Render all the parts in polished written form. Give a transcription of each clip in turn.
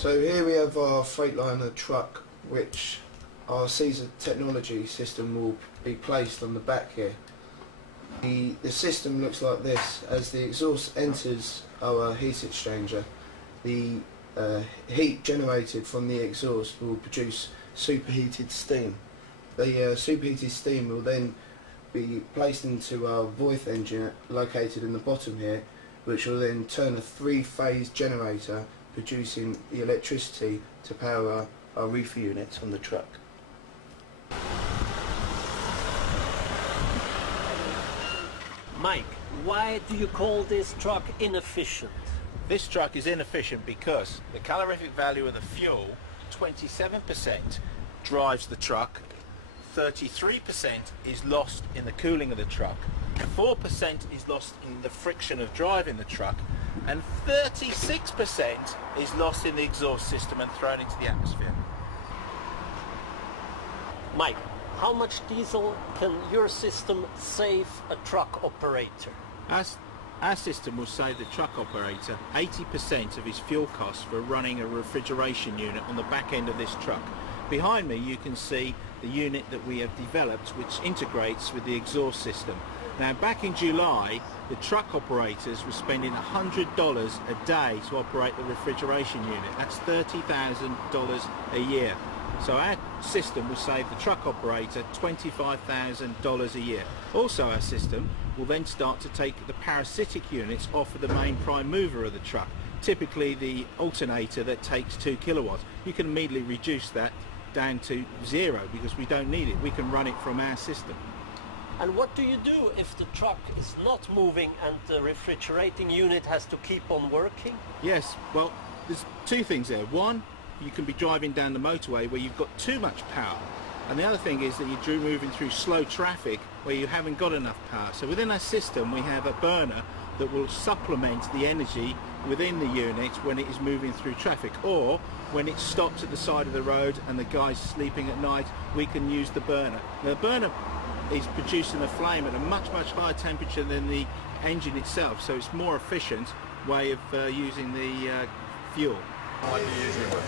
So here we have our Freightliner truck, which our Caesar technology system will be placed on the back here. The system looks like this. As the exhaust enters our heat exchanger, the heat generated from the exhaust will produce superheated steam. The superheated steam will then be placed into our Voith engine located in the bottom here, which will then turn a three-phase generator producing the electricity to power our reefer units on the truck. Mike, why do you call this truck inefficient? This truck is inefficient because the calorific value of the fuel, 27%, drives the truck, 33% is lost in the cooling of the truck, 4% is lost in the friction of driving the truck, and 36% is lost in the exhaust system and thrown into the atmosphere. Mike, how much diesel can your system save a truck operator? Our system will save the truck operator 80% of his fuel costs for running a refrigeration unit on the back end of this truck. Behind me you can see the unit that we have developed, which integrates with the exhaust system. Now, back in July, the truck operators were spending $100 a day to operate the refrigeration unit. That's $30,000 a year. So our system will save the truck operator $25,000 a year. Also, our system will then start to take the parasitic units off of the main prime mover of the truck, typically the alternator that takes 2 kilowatts. You can immediately reduce that down to 0 because we don't need it. We can run it from our system. And what do you do if the truck is not moving and the refrigerating unit has to keep on working? Yes, well, there's two things there. One, you can be driving down the motorway where you've got too much power. And the other thing is that you're moving through slow traffic where you haven't got enough power. So within our system we have a burner that will supplement the energy within the unit when it is moving through traffic, or when it stops at the side of the road and the guy's sleeping at night, we can use the burner. Now, the burner is producing a flame at a much higher temperature than the engine itself, so it's more efficient way of using the fuel. What do you usually work?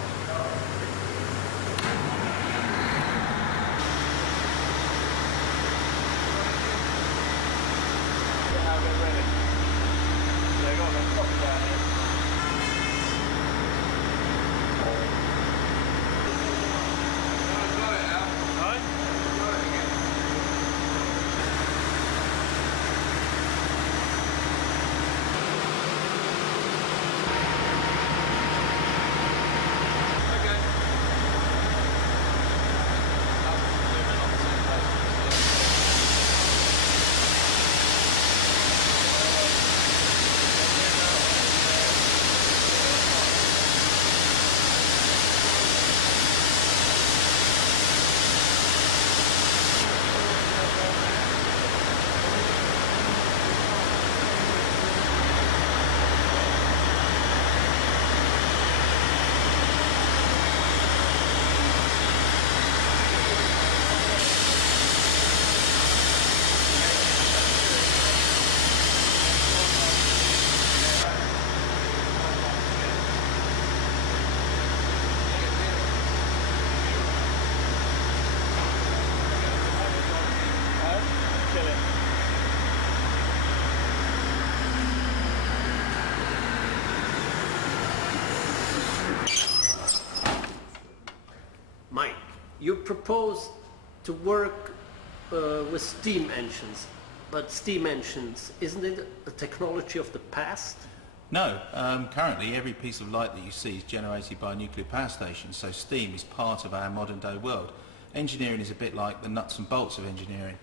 Mike, you propose to work with steam engines, but steam engines, isn't it a technology of the past? No, currently every piece of light that you see is generated by a nuclear power station, so steam is part of our modern day world. Engineering is a bit like the nuts and bolts of engineering.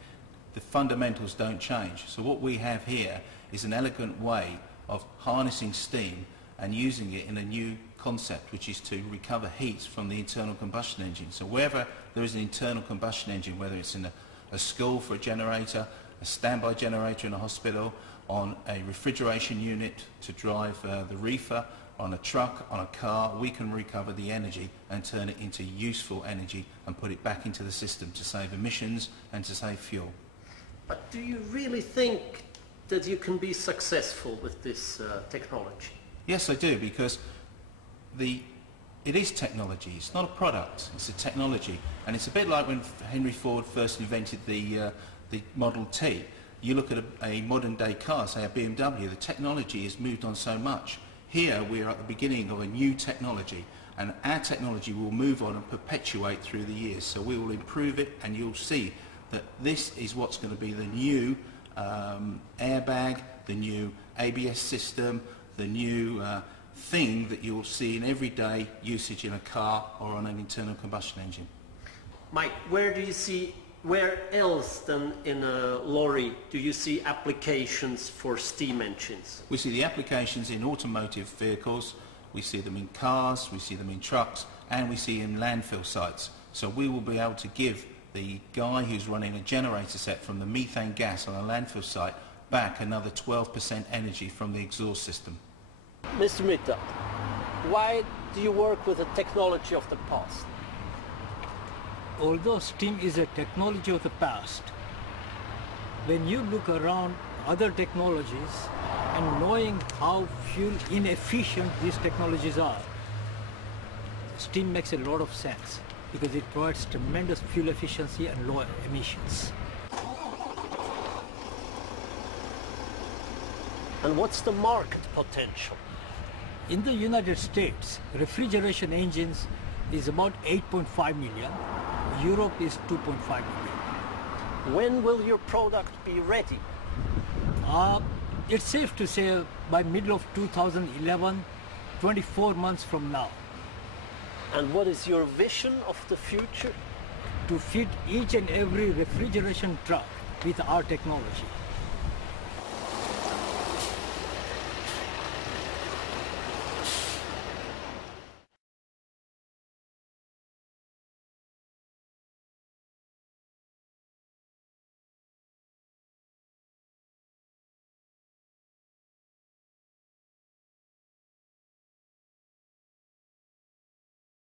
The fundamentals don't change. So what we have here is an elegant way of harnessing steam and using it in a new concept, which is to recover heat from the internal combustion engine. So wherever there is an internal combustion engine, whether it's in a school for a generator, a standby generator in a hospital, on a refrigeration unit to drive the reefer, on a truck, on a car, we can recover the energy and turn it into useful energy and put it back into the system to save emissions and to save fuel. But do you really think that you can be successful with this technology? Yes, I do, because the it is technology. It's not a product, it's a technology. And it's a bit like when Henry Ford first invented the Model T. You look at a modern day car, say a BMW, the technology has moved on so much. Here we are at the beginning of a new technology, and our technology will move on and perpetuate through the years. So we will improve it, and you'll see that this is what's going to be the new airbag, the new ABS system, the new thing that you'll see in everyday usage in a car or on an internal combustion engine. Mike, where else than in a lorry do you see applications for steam engines? We see the applications in automotive vehicles, we see them in cars, we see them in trucks, and we see in landfill sites. So we will be able to give the guy who's running a generator set from the methane gas on a landfill site back another 12% energy from the exhaust system. Mr. Mitta, why do you work with the technology of the past? Although steam is a technology of the past, when you look around other technologies and knowing how fuel inefficient these technologies are, steam makes a lot of sense because it provides tremendous fuel efficiency and low emissions. And what's the market potential? In the United States, refrigeration engines is about 8.5 million. Europe is 2.5 million. When will your product be ready? It's safe to say by middle of 2011, 24 months from now. And what is your vision of the future? To fit each and every refrigeration truck with our technology.